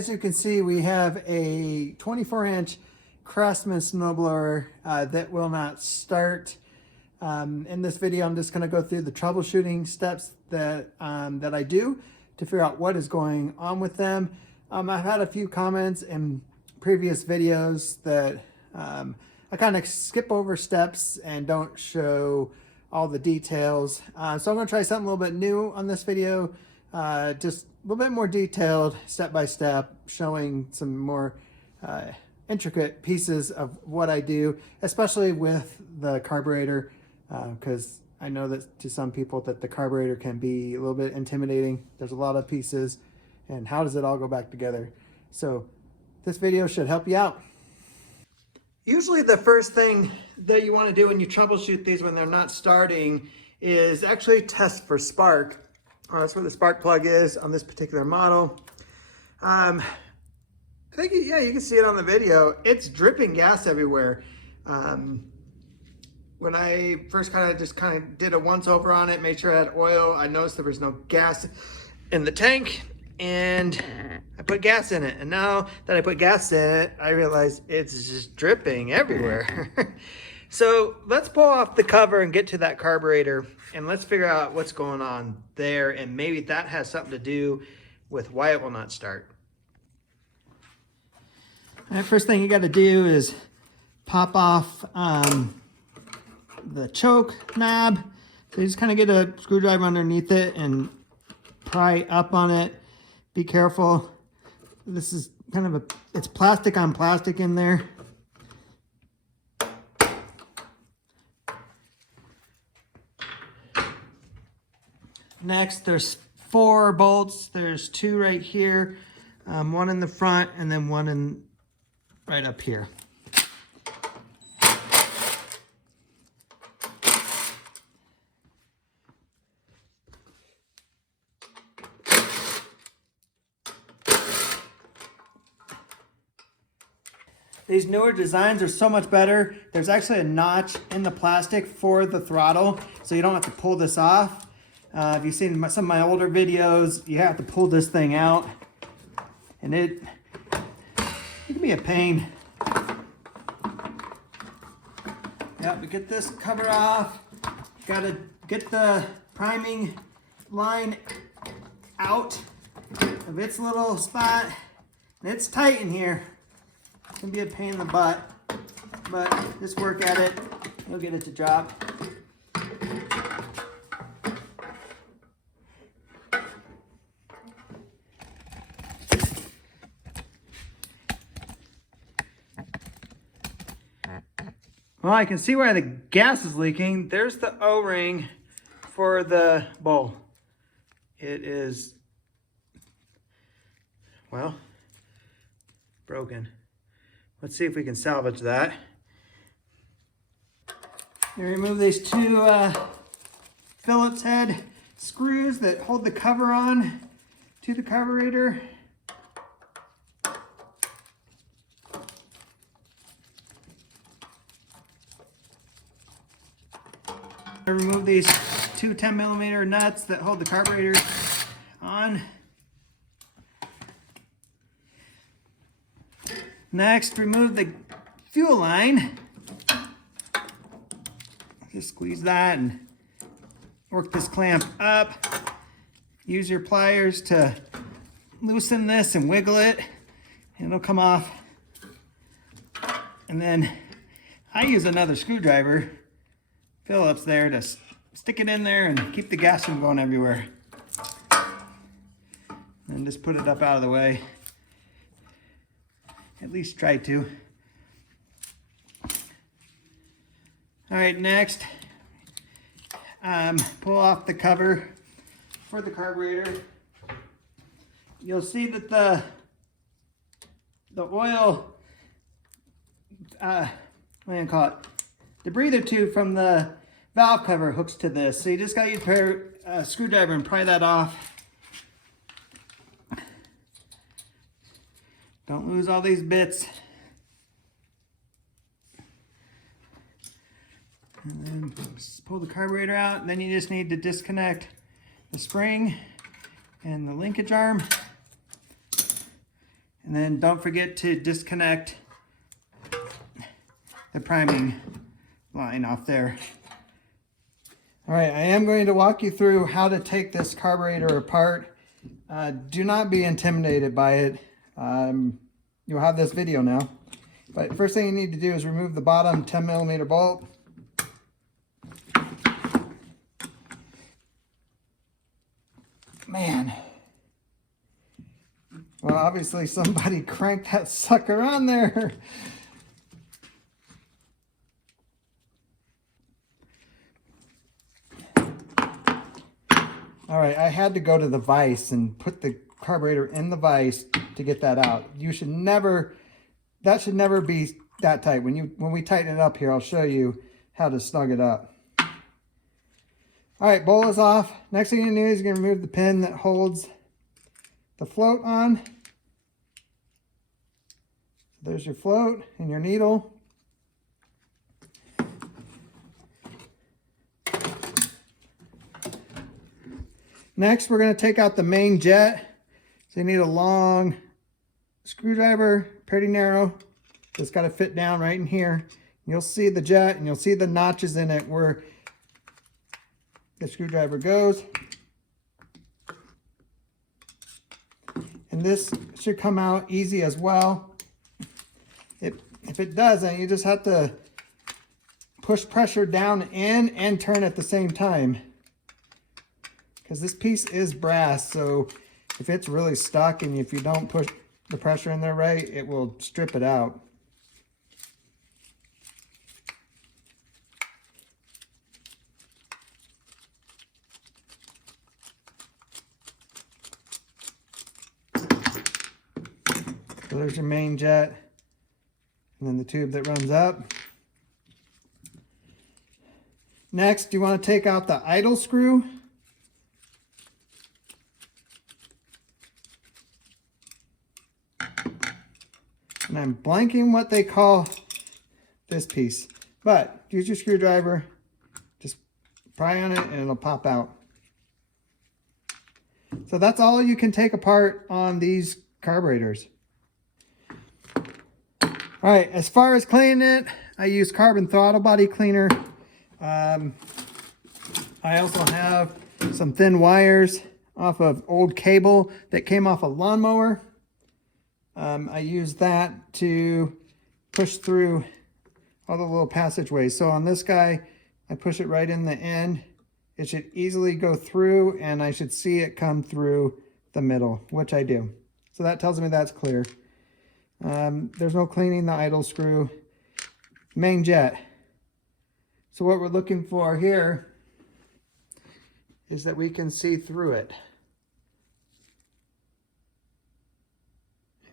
as you can see, we have a 24-inch Craftsman snowblower that will not start. In this video, I'm just going to go through the troubleshooting steps that I do to figure out what is going on with them. I've had a few comments in previous videos that I kind of skip over steps and don't show all the details. So I'm going to try something a little bit new on this video, just a little bit more detailed, step by step, showing some more intricate pieces of what I do, especially with the carburetor, because I know that to some people that the carburetor can be a little bit intimidating. There's a lot of pieces, and how does it all go back together? So this video should help you out. Usually the first thing that you want to do when you troubleshoot these when they're not starting is actually test for spark. That's where the spark plug is on this particular model. I think, yeah, you can see it on the video. It's dripping gas everywhere. When I first kind of did a once over on it, made sure I had oil, I noticed there was no gas in the tank, and I put gas in it. And now that I put gas in it, I realize it's just dripping everywhere. So let's pull off the cover and get to that carburetor, and let's figure out what's going on there, and maybe that has something to do with why it will not start. All right, first thing you got to do is pop off the choke knob. So you just kind of get a screwdriver underneath it and pry up on it. Be careful. This is kind of it's plastic on plastic in there. Next, there's 4 bolts. There's 2 right here, one in the front, and then one right up here. These newer designs are so much better. There's actually a notch in the plastic for the throttle, so you don't have to pull this off. If you've seen some of my older videos, you have to pull this thing out, and it can be a pain. Yep, we get this cover off. Gotta get the priming line out of its little spot. And it's tight in here. It can be a pain in the butt, but just work at it. You'll get it to drop. Well, I can see where the gas is leaking. There's the O-ring for the bowl. It is, well, broken. Let's see if we can salvage that. You remove these 2 Phillips head screws that hold the cover on to the carburetor. I remove these 2 10mm nuts that hold the carburetor on. Next, remove the fuel line. Just squeeze that and work this clamp up. Use your pliers to loosen this and wiggle it, and it'll come off. And then I use another screwdriver, Phillips there, to stick it in there and keep the gas from going everywhere. And just put it up out of the way. At least try to. All right, next, pull off the cover for the carburetor. You'll see that the oil, what do you call it? The breather tube from the valve cover hooks to this. So you just got to use a screwdriver and pry that off. Don't lose all these bits. And then just pull the carburetor out. And then you just need to disconnect the spring and the linkage arm. And then don't forget to disconnect the priming line off there. All right, I am going to walk you through how to take this carburetor apart. Do not be intimidated by it. You'll have this video now. But first thing you need to do is remove the bottom 10mm bolt. Man. Well, obviously somebody cranked that sucker on there. All right, I had to go to the vise and put the carburetor in the vise to get that out. You should never, that should never be that tight. When we tighten it up here, I'll show you how to snug it up. All right, bowl is off. Next thing you do is you're gonna remove the pin that holds the float on. There's your float and your needle. Next, we're going to take out the main jet. So you need a long screwdriver, pretty narrow. It's got to fit down right in here. You'll see the jet and you'll see the notches in it where the screwdriver goes. And this should come out easy as well. If it doesn't, you just have to push pressure down in and turn at the same time. Because this piece is brass, so if it's really stuck and if you don't push the pressure in there right, it will strip it out. So there's your main jet, and then the tube that runs up. Next, you want to take out the idle screw. And I'm blanking what they call this piece, but use your screwdriver, just pry on it and it'll pop out. So that's all you can take apart on these carburetors. All right, as far as cleaning it, I use carbon throttle body cleaner. I also have some thin wires off of old cable that came off a lawnmower. I use that to push through all the little passageways. So on this guy, I push it right in the end. It should easily go through and I should see it come through the middle, which I do. So that tells me that's clear. There's no cleaning the idle screw. Main jet. So what we're looking for here is that we can see through it.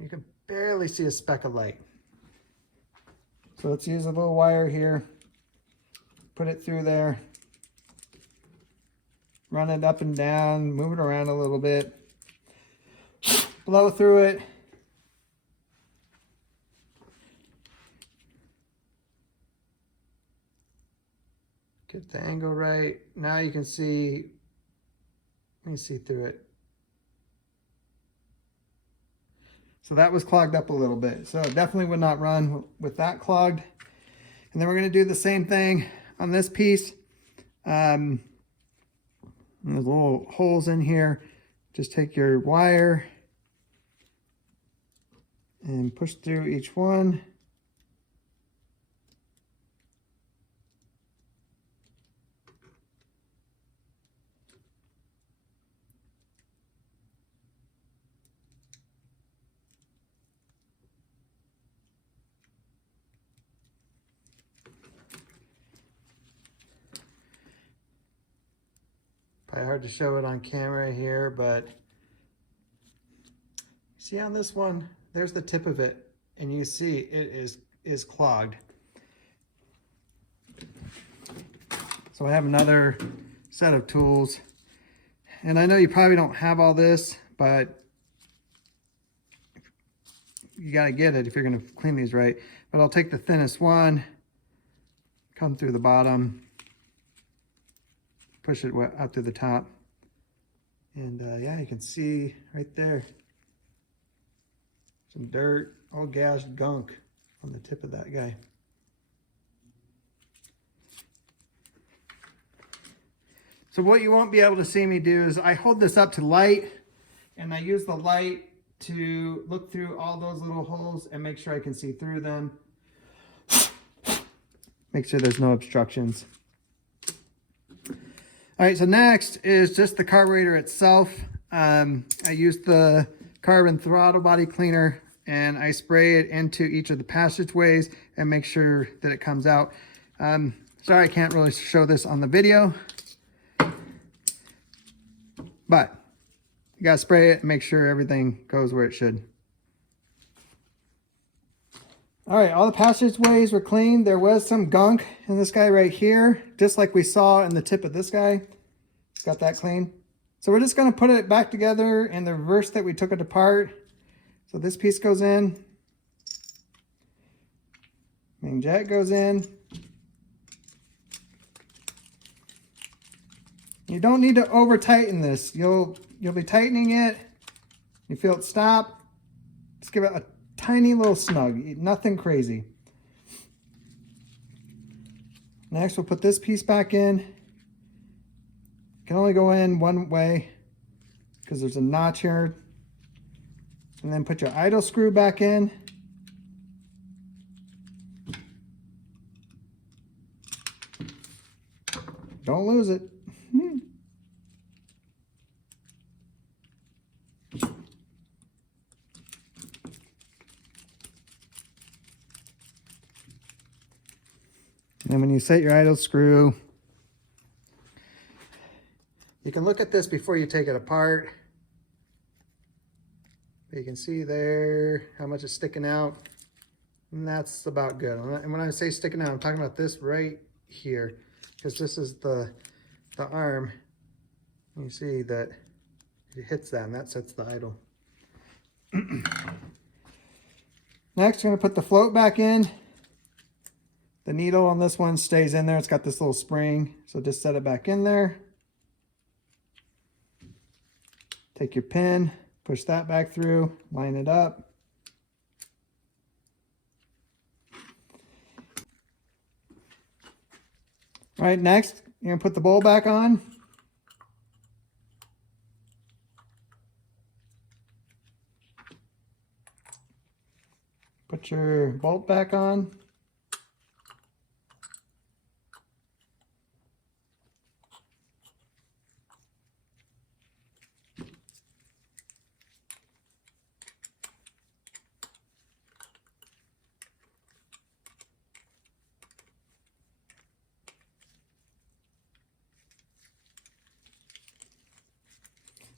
You can barely see a speck of light. So let's use a little wire here, put it through there, run it up and down, move it around a little bit, blow through it. Get the angle right. Now you can see, let me see through it. So that was clogged up a little bit. So it definitely would not run with that clogged. And then we're going to do the same thing on this piece. There's little holes in here. Just take your wire and push through each one. Probably hard to show it on camera here, but see on this one, there's the tip of it, and you see it is clogged. So I have another set of tools, and I know you probably don't have all this, but you gotta get it if you're gonna clean these right. But I'll take the thinnest one, come through the bottom, push it up to the top, and yeah, you can see right there. Some dirt, all gas gunk on the tip of that guy. So what you won't be able to see me do is I hold this up to light, and I use the light to look through all those little holes and make sure I can see through them. Make sure there's no obstructions. All right, so next is just the carburetor itself. I use the carbon throttle body cleaner and I spray it into each of the passageways and make sure that it comes out. Sorry, I can't really show this on the video, but you gotta spray it and make sure everything goes where it should. All right, all the passageways were cleaned. There was some gunk in this guy right here, just like we saw in the tip of this guy. Got that clean. So we're just gonna put it back together in the reverse that we took it apart. So this piece goes in. Main jack goes in. You don't need to over tighten this. You'll be tightening it. You feel it stop. Just give it a tiny little snug, nothing crazy. Next, we'll put this piece back in. It can only go in one way because there's a notch here. And then put your idle screw back in. Don't lose it. And when you set your idle screw, you can look at this before you take it apart. You can see there how much is sticking out, and that's about good. And when I say sticking out, I'm talking about this right here, because this is the arm. You see that it hits that, and that sets the idle. Next, we're going to put the float back in. The needle on this one stays in there. It's got this little spring, so just set it back in there. Take your pin, push that back through, line it up. All right, next, you're gonna put the bowl back on. Put your bolt back on.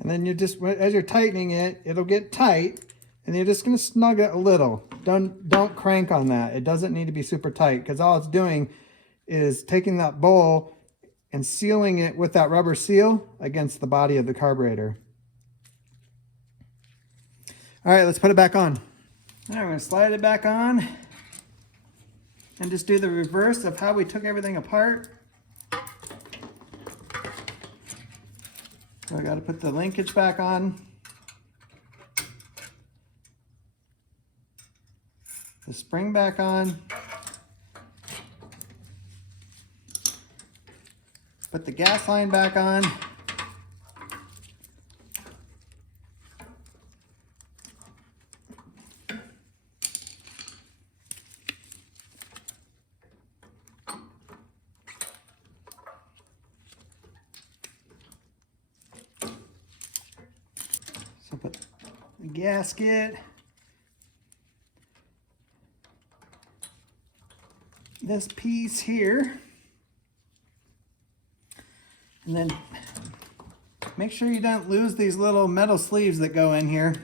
And then you just, as you're tightening it, it'll get tight, and you're just going to snug it a little. Don't crank on that. It doesn't need to be super tight, because all it's doing is taking that bowl and sealing it with that rubber seal against the body of the carburetor. All right, let's put it back on. All right, we're going to slide it back on and just do the reverse of how we took everything apart. So I got to put the linkage back on. The spring back on. Put the gas line back on. So put the gasket. This piece here. And then make sure you don't lose these little metal sleeves that go in here,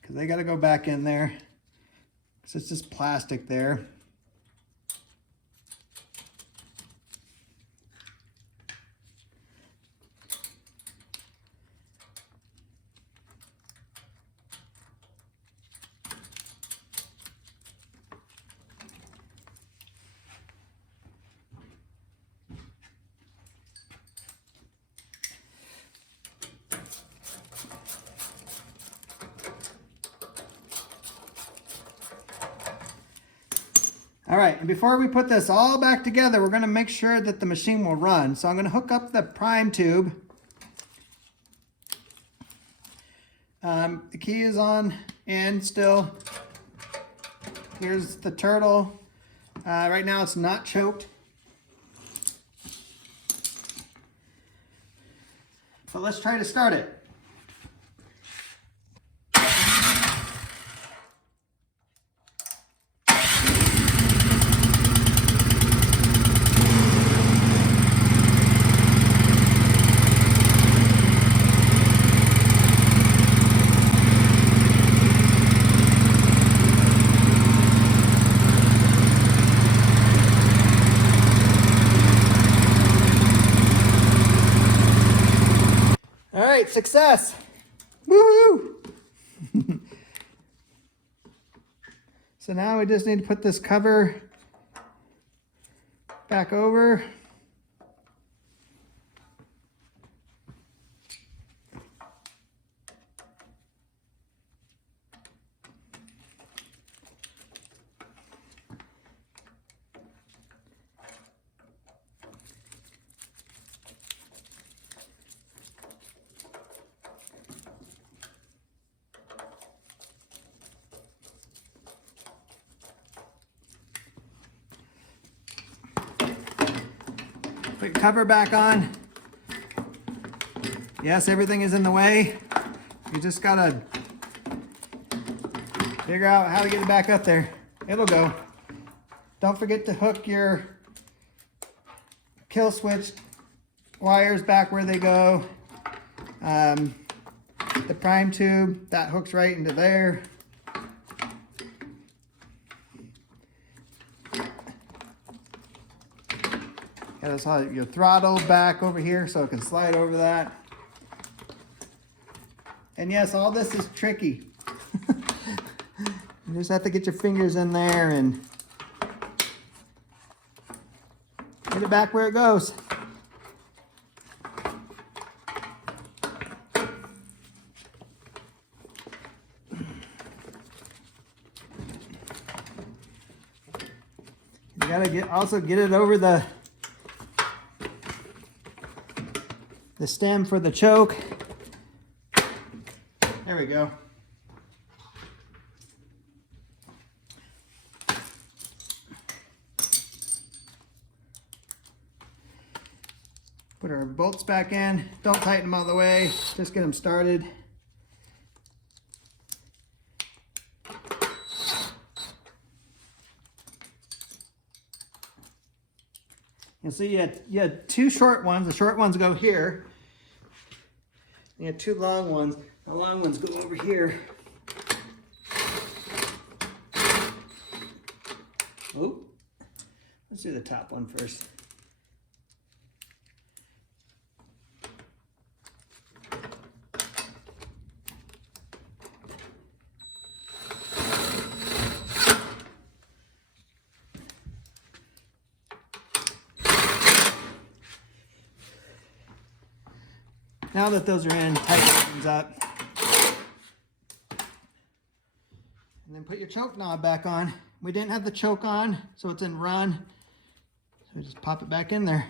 because they got to go back in there, because it's just plastic there. All right, and before we put this all back together, we're going to make sure that the machine will run. So I'm going to hook up the prime tube. The key is on and still. Here's the turtle. Right now it's not choked. But let's try to start it. All right, success. Woohoo! So now we just need to put this cover back over. Put your cover back on. Yes, everything is in the way. You just gotta figure out how to get it back up there. It'll go. Don't forget to hook your kill switch wires back where they go. The prime tube, that hooks right into there. Got this all your throttle back over here so it can slide over that. And yes, all this is tricky. You just have to get your fingers in there and get it back where it goes. You gotta also get it over the stem for the choke. There we go. Put our bolts back in. Don't tighten them all the way. Just get them started. And so you had two short ones. The short ones go here. You have two long ones. The long ones go over here. Oh, let's do the top one first. Now that those are in, tighten things up. And then put your choke knob back on. We didn't have the choke on, so it's in run. So just pop it back in there.